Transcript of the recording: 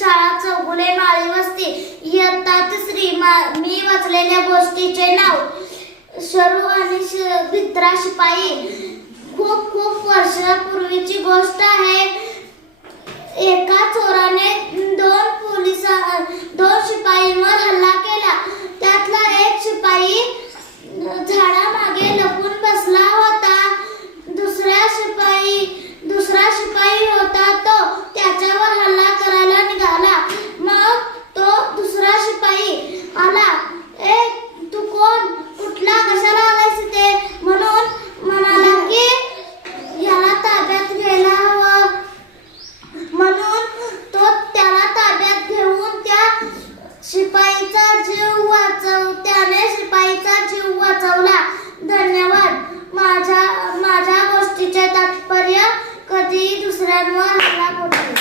शाळा चौगुले माळी वस्ती इयत्ता तिसरी. मी वाचलेल्या गोष्टीचे नाव शरू आणि भित्रा शिपाई. खूप खूप वर्षापूर्वीची गोष्ट आहे. एका चोराने दोन शिपाईंवर हल्ला केला. त्यातला एक शिपाई झाडामागे लपून बसला होता. दुसरा शिपाई होता तो त्याच्यावर हल्ला करायला निघाला. मग तो दुसरा शिपाई आला. ए तू कोण, कुठला, कशाला आलायस इथे म्हणून म्हणाला की याला ताब्यात घ्यायला हवं. म्हणून तो त्याला ताब्यात घेऊन त्याने शिपाईचा जीव वाचवला. धन्यवाद. माझ्या गोष्टीचे तात्पर्य कधी दुसऱ्यांवर हल्ला करू नये.